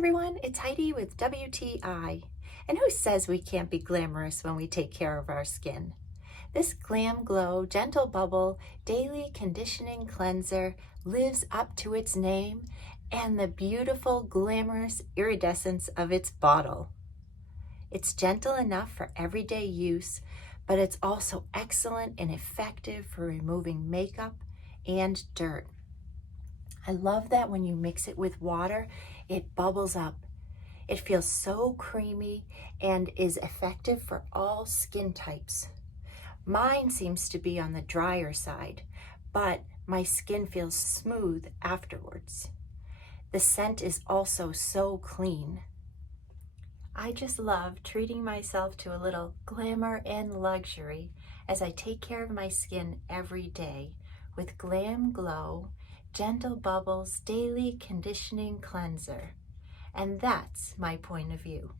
everyone, it's Heidi with WTI. And who says we can't be glamorous when we take care of our skin? This Glamglow Gentlebubble Daily Conditioning Cleanser lives up to its name and the beautiful, glamorous iridescence of its bottle. It's gentle enough for everyday use, but it's also excellent and effective for removing makeup and dirt. I love that when you mix it with water, it bubbles up. It feels so creamy and is effective for all skin types. Mine seems to be on the drier side, but my skin feels smooth afterwards. The scent is also so clean. I just love treating myself to a little glamour and luxury as I take care of my skin every day with Glamglow Gentlebubble's Daily Conditioning Cleanser. And that's my point of view.